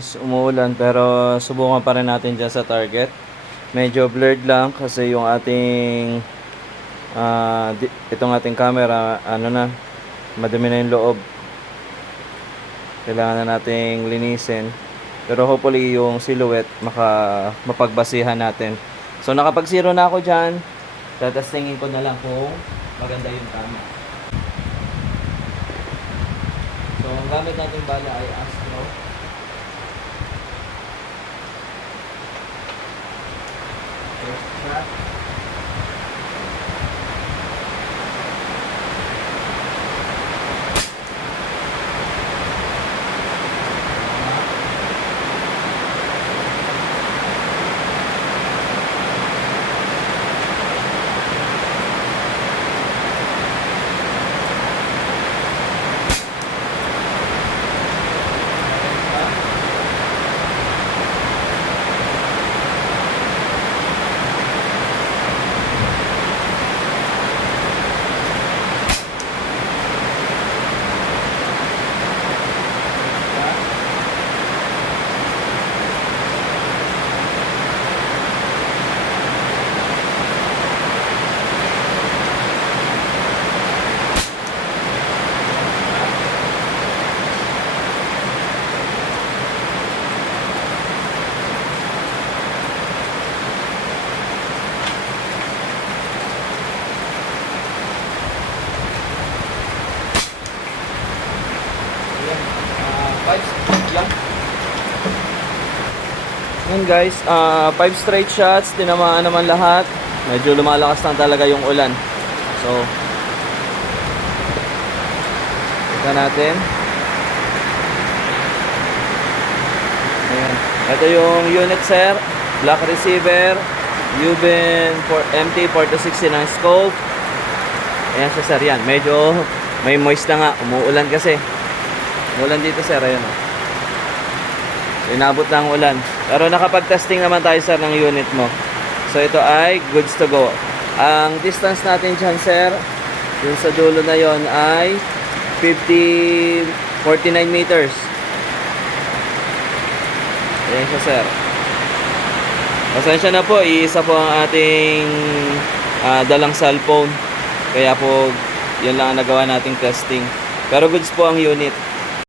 Is umuulan pero subukan pa rin natin dyan sa target. Medyo blurred lang kasi yung ating di- itong ating camera ano na madumi na yung loob. Kailangan na nating linisin. Pero hopefully yung silhouette maka mapagbasihan natin. So nakapag zero na ako dyan. Tatestingin ko na lang kung maganda yung tama. So ang gamit natin bala ay Astro. that. Five yan. Yan guys, ah five straight shots, tinamaan naman lahat. Medyo lumalakas lang talaga yung ulan. So, ito natin. Ayan. Ito yung unit sir, black receiver, Ubin for MT4269 scope. Ayan siya sir, yan. Medyo may moist na nga, umuulan kasi. Umuulan dito sir, ayun. oh. Inabot na ang ulan. Pero nakapag-testing naman tayo sir ng unit mo. So ito ay goods to go. Ang distance natin dyan sir, yung sa dulo na yon ay 50, 49 meters. Ayan siya sir. Pasensya na po, iisa po ang ating ah, dalang cellphone. Kaya po, yun lang ang nagawa nating testing. Pero goods po ang unit.